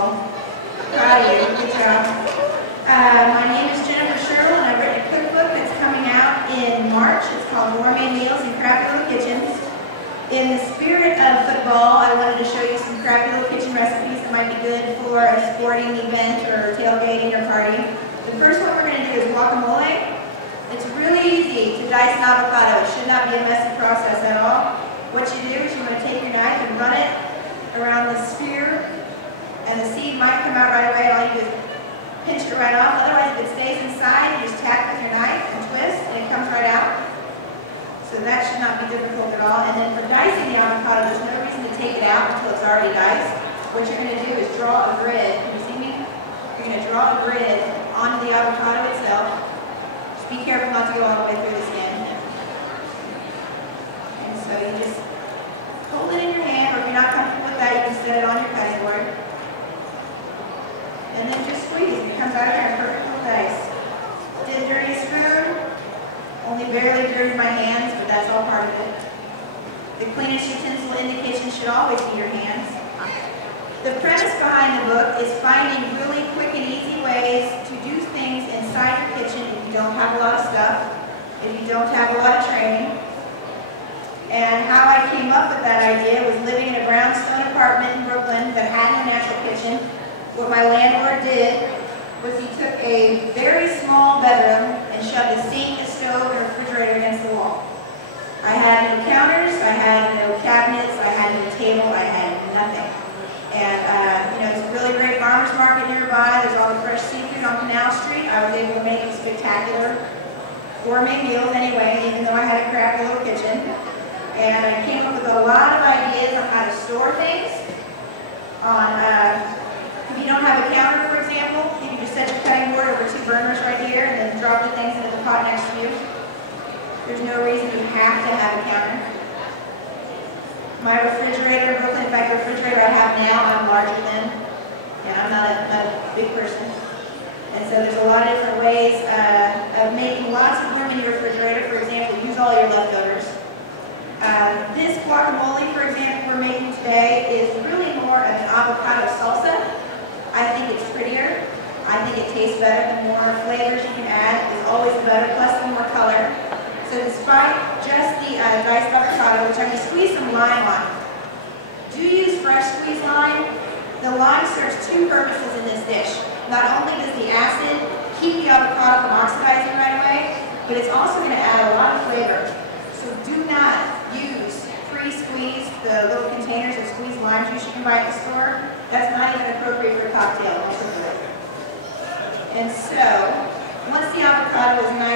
football. Proud of you. Good job. My name is Jennifer Sherrill, and I've written a cookbook that's coming out in March. It's called Gourmet Meals in Crappy Little Kitchens. In the spirit of football, I wanted to show you some crappy little kitchen recipes that might be good for a sporting event or tailgating or party. The first one we're going to do is guacamole. It's really easy to dice an avocado. It should not be a messy process at all. What you do is you want to take your knife and run it around the sphere, and the seed might come out right away. All you do is pinch it right off. Otherwise, if it stays inside, you just tap with your knife and twist, and it comes right out. So that should not be difficult at all. And then for dicing the avocado, there's no reason to take it out until it's already diced. What you're going to do is draw a grid. Can you see me? You're going to draw a grid onto the avocado itself. Just be careful not to go all the way through the skin. And so you just hold it in your hand, or if you're not comfortable with that, you can set it on your cutting board. And then just squeeze. It comes out of there in perfect little dice. Didn't dirty a spoon. Only barely dirtied my hands, but that's all part of it. The cleanest utensil in the kitchen should always be your hands. The premise behind the book is finding really quick and easy ways to do things inside your kitchen if you don't have a lot of stuff, if you don't have a lot of training. And how I came up with that idea was living in a brownstone apartment in Brooklyn that had no natural kitchen. What my landlord did was he took a very small bedroom and shoved a sink, a stove, and a refrigerator against the wall. I had no counters, I had no cabinets, I had no table, I had nothing. And it's a really great farmer's market nearby. There's all the fresh seafood on Canal Street. I was able to make spectacular gourmet meals anyway, even though I had a crappy little kitchen. And I came up with a lot of ideas on how to store things. If you don't have a counter, for example, you can just set your cutting board over 2 burners right here and then drop the things into the pot next to you. There's no reason you have to have a counter. My refrigerator in Brooklyn, in fact, the refrigerator I have now, I'm larger than, and I'm not a big person. And so there's a lot of different ways of making lots of room in your refrigerator. For example, use all your leftovers. This guacamole, for example, we're making today is really more of an avocado salsa. I think it's prettier. I think it tastes better. The more flavors you can add is always better, plus the more color. So despite just the diced avocado, which I'm going to squeeze some lime on. Do use fresh squeezed lime. The lime serves 2 purposes in this dish. Not only does the acid keep the avocado from oxidizing right away, but it's also going to add a lot of flavor. So do not use pre-squeezed, the little containers of squeezed lime juice you can buy at the store. That's not even appropriate for a cocktail. And so, once the avocado is nice